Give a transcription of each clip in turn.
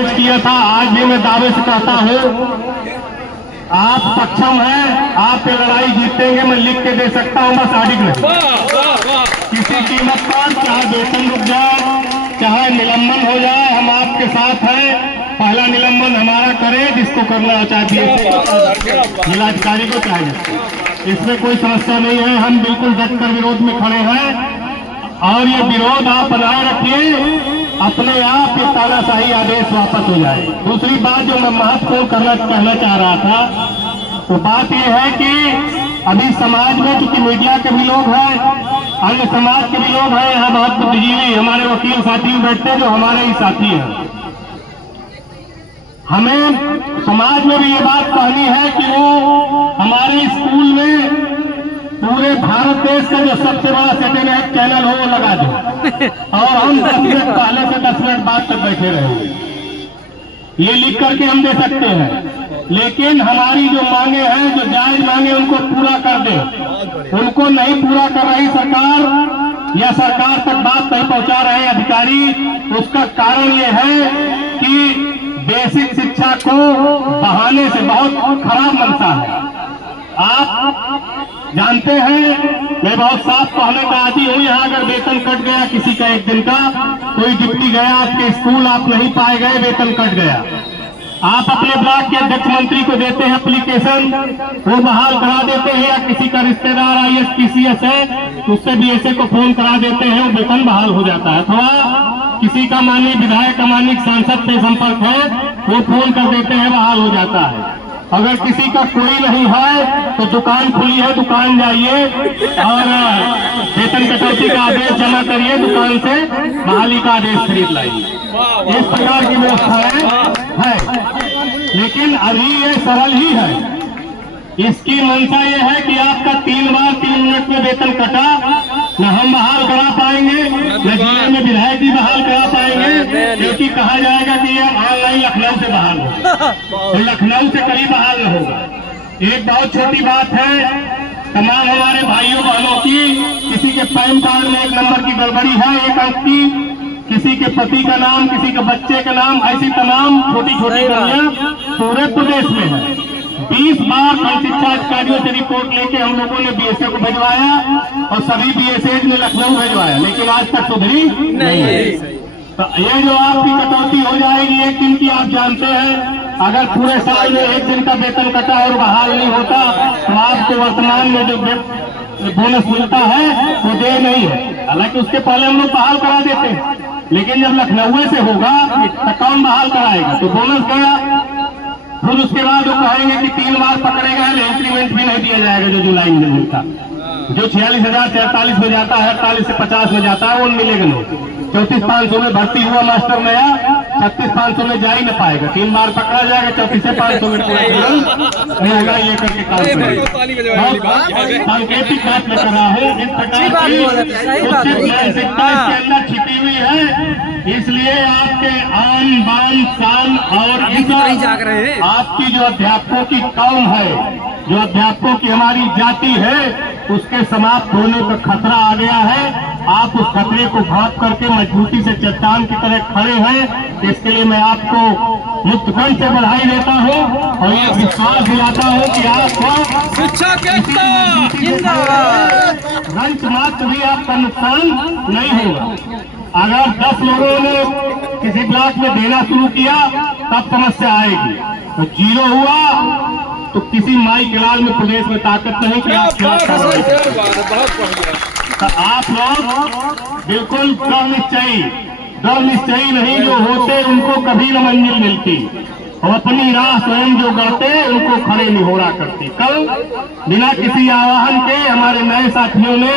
Message किया था, आज भी मैं दावे से कहता हूँ आप सक्षम हैं, आप ये लड़ाई जीतेंगे। मैं लिख के दे सकता हूँ, बस आडिट नहीं। किसी कीमत पर चाहे वेतन रुक जाए, चाहे निलंबन हो जाए, हम आपके साथ हैं। पहला निलंबन हमारा करें जिसको करना हो, चाहे जिलाधिकारी को चाहिए, इसमें कोई समस्या नहीं है। हम बिल्कुल डट कर विरोध में खड़े हैं और ये विरोध आप बनाए रखिए, अपने आप ये तानाशाही आदेश वापस हो जाए। दूसरी बात जो मैं महत्वपूर्ण कहना चाह रहा था, तो बात ये है कि अभी समाज में चूंकि मीडिया के भी लोग हैं, अन्य समाज के भी लोग हैं, यहाँ बहुत बुद्धिजीवी हमारे वकील साथी बैठते हैं जो हमारे ही साथी हैं। हमें समाज में भी ये बात कहनी है कि वो हमारे स्कूल में पूरे भारत देश का जो सबसे बड़ा सैटेलाइट चैनल हो वो लगा दे और हम 10 मिनट पहले से 10 मिनट बाद तक बैठे रहेंगे। ये लिख करके हम दे सकते हैं, लेकिन हमारी जो मांगे हैं, जो जायज मांगे, उनको पूरा कर दे। उनको नहीं पूरा कर रही सरकार या सरकार तक बात नहीं पहुंचा रहे अधिकारी, उसका कारण ये है कि बेसिक शिक्षा को बहाने से बहुत खराब मनसा है। आप जानते हैं, मैं बहुत साफ कहने का आदी हूँ, यहाँ अगर वेतन कट गया किसी का एक दिन का, कोई ड्यूटी गया आपके स्कूल, आप नहीं पाए गए, वेतन कट गया, आप अपने ब्लॉक के अध्यक्ष मंत्री को देते हैं एप्लीकेशन, वो बहाल करा देते हैं, या किसी का रिश्तेदार IAS PCS है उससे BSA को फोन करा देते हैं, वो वेतन बहाल हो जाता है। थोड़ा किसी का माननीय विधायक, माननीय सांसद से संपर्क है, वो फोन कर देते हैं, बहाल हो जाता है। अगर किसी का कोई नहीं है तो दुकान खुली है, दुकान जाइए और वेतन कटौती का आदेश जमा करिए, दुकान से बहाली का आदेश खरीद लाइए। इस प्रकार की व्यवस्था है, लेकिन अभी ये सरल ही है। इसकी मंशा ये है कि आपका 3 बार 3 मिनट में वेतन कटा, न हम बहाल करा पाएंगे, न जिले में विधायक भी बहाल करा पाएंगे, क्योंकि कहा जाएगा कि ये ऑनलाइन लखनऊ से बहाल होगा, तो लखनऊ से कहीं बहाल न होगा। एक बहुत छोटी बात है, तमाम हमारे भाइयों बहनों की, किसी के पैन कार्ड में 1 नंबर की गड़बड़ी है, 1 अंक की, किसी के पति का नाम, किसी के बच्चे का नाम, ऐसी तमाम छोटी छोटी कमियां पूरे प्रदेश में है। 20 बार शिक्षा अधिकारियों से रिपोर्ट लेके हम लोगों ने BSA को भिजवाया और सभी BSA ने लखनऊ भिजवाया, लेकिन आज तक सुधरी नहीं है। तो ये जो आपकी कटौती हो जाएगी 1 दिन की, आप जानते हैं, अगर पूरे साल में 1 दिन का वेतन कटा और बहाल नहीं होता तो आपको वर्तमान में जो बोनस मिलता है वो दे नहीं है। हालांकि उसके पहले हम लोग बहाल करा देते हैं, लेकिन जब लखनऊ से होगा तो कौन बहाल कराएगा? तो बोनस गया, फिर उसके बाद वो कहेंगे कि 3 बार पकड़े गए, इंक्रीमेंट भी नहीं दिया जाएगा जो जुलाई में मिलता, जो 46,000 से 48 में जाता है, 48 से 50 में जाता है, वो मिलेगा नहीं। 34,500 में भर्ती हुआ मास्टर नया, 36,500 में जा ही न पाएगा, 3 बार पकड़ा जाएगा, 34 से 500 में महंगाई लेकर के काम करेगा। सांकेतिक बात मैं कर रहा हूँ, इस प्रकार की उचित मानसिकता इसके अंदर छिपी हुई है, इसलिए आपके आन बान शान और आपकी जो अध्यापकों की कौम है, जो अध्यापकों की हमारी जाति है, उसके समाप्त होने का खतरा आ गया है। आप उस खतरे को भाप करके मजबूती से चट्टान की तरह खड़े हैं, इसके लिए मैं आपको मुक्तकंठ से बधाई देता हूं और ये विश्वास दिलाता हूं कि आपको शिक्षा के रंच मात्र भी आपका नुकसान नहीं होगा। अगर 10 लोगों ने किसी ब्लॉक में देना शुरू किया तब समस्या आएगी, तो 0 हुआ तो किसी माई के लाल में प्रदेश में ताकत नहीं कि आप क्या कर रहे हैं। तो आप लोग बिल्कुल दृढ़ निश्चयी नहीं, जो होते उनको कभी न मंजिल मिलती और अपनी राह स्वयं जो गढ़ते उनको खड़े नहीं होना करती। कल बिना किसी आह्वान के हमारे नए साथियों ने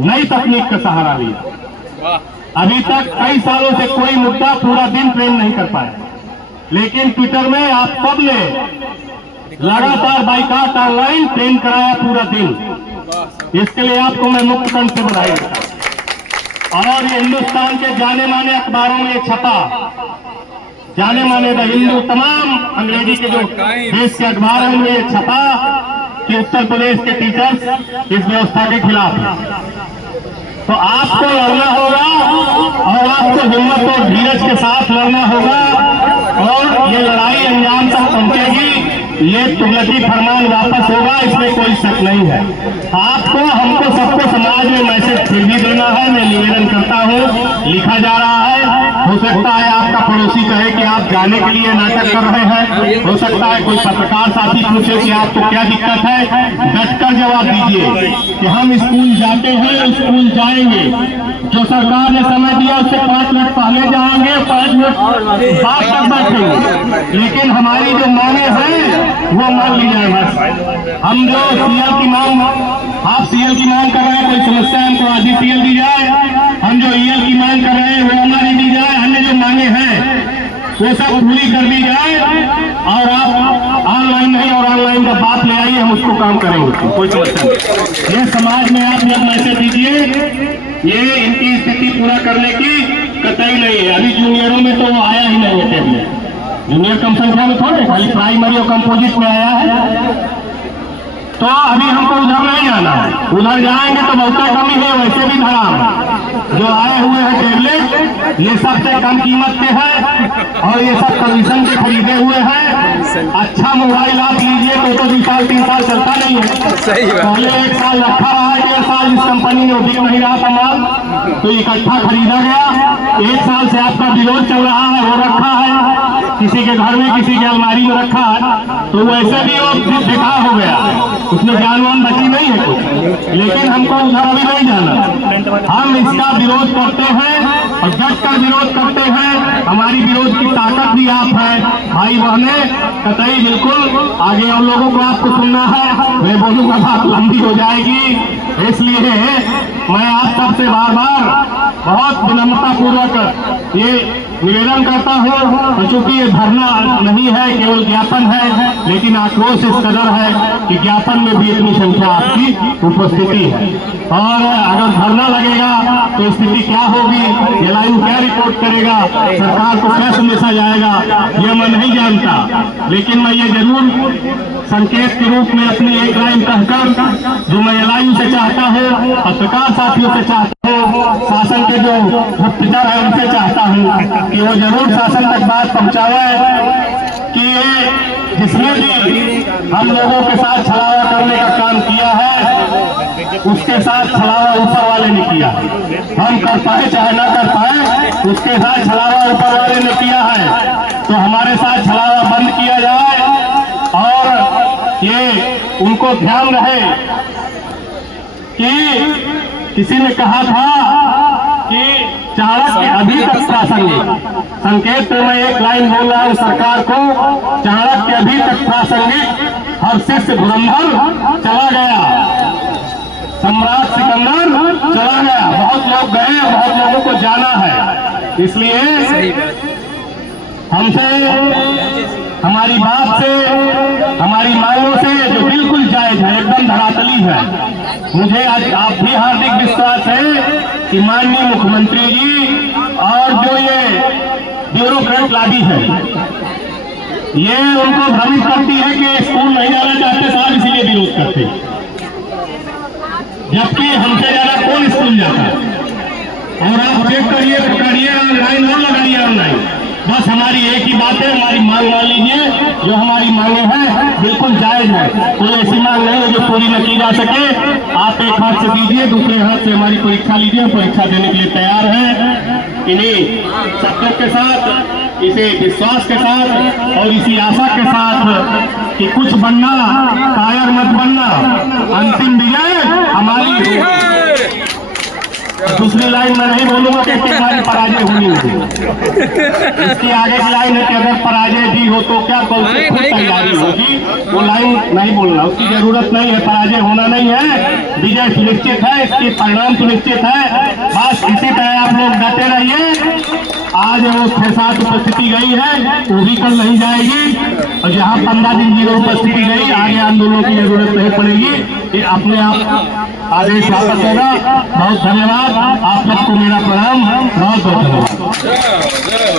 नई तकनीक का सहारा लिया। अभी तक कई सालों से कोई मुद्दा पूरा दिन ट्रेन नहीं कर पाया, लेकिन ट्विटर में आप सब ने लगातार बाइकाट ऑनलाइन ट्रेन कराया पूरा दिन। इसके लिए आपको मैं मुक्तकंठ से बधाई देता हूं। और ये हिंदुस्तान के जाने माने अखबारों में छपा, जाने माने द हिंदू, तमाम अंग्रेजी के जो देश के अखबार हैं उनमें ये छपा कि उत्तर प्रदेश के टीचर्स इस व्यवस्था के खिलाफ हैं। तो आपको लड़ना होगा और आपको हिम्मत और धीरज के साथ लड़ना होगा और ये लड़ाई अंजाम तक पहुंचेगी। ये तुगलकी फरमान वापस होगा, इसमें कोई शक नहीं है। आपको हमको सबको समाज में मैसेज फिर भी देना है। मैं निवेदन करता हूँ, लिखा जा रहा है, हो सकता है आपका पड़ोसी कहे कि आप जाने के लिए नाटक कर रहे हैं, हो सकता है कोई पत्रकार साथी पूछे कि आपको क्या दिक्कत है। डटकर जवाब दीजिए कि हम स्कूल जाते हैं, स्कूल जाएंगे। जो सरकार ने समय दिया उससे 5 मिनट पहले जाएंगे, 5 मिनट बाद तक बैठेंगे, लेकिन हमारी जो मांगे हैं वो मान ली जाए। बस हम जो सीएल की मांग, आप सीएल की मांग कर रहे हैं, कोई समस्या है हमको आधी सीएल दी जाए। हम जो ईएल की मांग कर रहे हैं वो हमारी दी जाए। हमने जो मांगे हैं वो सब पूरी कर दी जाए और आप ऑनलाइन नहीं और ऑनलाइन का बात ले आइए, हम उसको काम करेंगे, कोई समस्या नहीं। ये समाज में आप लोग मैसेज दीजिए, ये इनकी स्थिति पूरा करने की कतई नहीं है। अभी जूनियरों में तो वो आया ही नहीं है टेबलेट, जूनियर कम संख्या में थोड़े, खाली प्राइमरी और कंपोजिट में आया है। तो अभी हमको उधर नहीं जाना है, उधर जाएंगे तो बहुत कमी है, वैसे भी धड़ाम जो आए हुए हैं टेबलेट ये सबसे कम कीमत के हैं और ये सब कमीशन के खरीदे हुए हैं। अच्छा मोबाइल आप लीजिए तो 2 साल 3 साल चलता नहीं है, पहले 1 साल रखा रहा है, 1.5 साल जिस कंपनी में बिक नहीं रहा था माल तो इकट्ठा खरीदा गया। 1 साल से आपका विरोध चल रहा है, वो रखा है किसी के घर में, किसी के अलमारी में रखा है, तो वैसे भी वो बेकार हो गया, उसमें जानवान बची नहीं है कुछ। लेकिन हमको उधर अभी नहीं जाना, हम इसका विरोध करते हैं और डट कर विरोध करते हैं। हमारी विरोध की ताकत भी आप है भाई बहने, कतई बिल्कुल। आगे और लोगों को आपको सुनना है, मैं बोलूंगा बात लंबी हो जाएगी, इसलिए मैं आप सबसे बार बार बहुत विनम्रता पूर्वक ये निवेदन करता हूँ। चूंकि ये धरना नहीं है, केवल ज्ञापन है, लेकिन आक्रोश इस कदर है कि ज्ञापन में भी इतनी संख्या आपकी उपस्थिति है। और अगर धरना लगेगा तो स्थिति क्या होगी, ये लाइन क्या रिपोर्ट करेगा, सरकार को क्या संदेशा जाएगा, ये मैं नहीं जानता। लेकिन मैं ये जरूर संकेत के रूप में अपनी एक लाइन कहकर जो मैं एलआईयू से चाहता हूँ, पत्रकार साथियों से चाहता हूँ, शासन के जो गुप्तचर है उनसे चाहता हूँ कि वो जरूर शासन तक बात पहुँचावे कि ये जिसने भी हम लोगों के साथ छलावा करने का काम किया है उसके साथ छलावा ऊपर वाले ने किया। हम कर पाए चाहे ना कर पाए, उसके साथ छलावा ऊपर वाले ने किया है, तो हमारे साथ छलावा बंद किया जाए। और ये उनको ध्यान रहे कि किसी ने कहा था कि चाणक्य अभी तक प्रासंगिक, संकेत में मैं एक लाइन बोल रहा हूं सरकार को, चाणक्य अभी तक प्रासंगिक, हर शिष्य धुरंधर चला गया, सम्राट सिकंदर चला गया, बहुत लोग गए, बहुत लोगों को जाना है। इसलिए हमसे, हमारी बात से, हमारी मांगों से जो बिल्कुल जायज है, एकदम धरातली है, मुझे आज आप भी हार्दिक विश्वास है कि माननीय मुख्यमंत्री जी और जो ये ब्यूरोक्रेट लादी है ये उनको भ्रमित करती है कि स्कूल नहीं जाना चाहते साहब, इसीलिए विरोध करते, जबकि हमसे ज्यादा कौन स्कूल जाता है। और आप चेक करिए, पकड़िए, ऑनलाइन और लगाइए ऑनलाइन, बस हमारी एक ही बात है, हमारी मांग मान लीजिए, जो हमारी मांगे हैं बिल्कुल जायज है, कोई ऐसी मांग नहीं है जो पूरी न की जा सके। आप एक हाथ से दीजिए, दूसरे हाथ से हमारी परीक्षा लीजिए, परीक्षा देने के लिए तैयार है। इन्हीं शब्दों के साथ, इसे विश्वास के साथ और इसी आशा के साथ कि कुछ बनना, कायर मत बनना, अंतिम विजय हमारी है। दूसरी लाइन में नहीं बोलूंगा कि हमारी पराजय हुई होगी, इसकी आगे की लाइन है कि अगर पराजय भी हो तो क्या कल से खुद तैयारी होगी, वो लाइन नहीं बोलना, उसकी जरूरत नहीं है। पराजय होना नहीं है, विजय सुनिश्चित है, इसके परिणाम सुनिश्चित है। बस इसी तरह आप लोग डटे रहिए। आज वो 6-7 उपस्थिति गई है, वो भी कल नहीं जाएगी, और जहाँ 15 दिन की उपस्थिति गई, आगे आंदोलन की जरूरत नहीं पड़ेगी, ये अपने आप आदेश वापस होगा। बहुत धन्यवाद, आप सबको मेरा प्रणाम, बहुत बहुत धन्यवाद।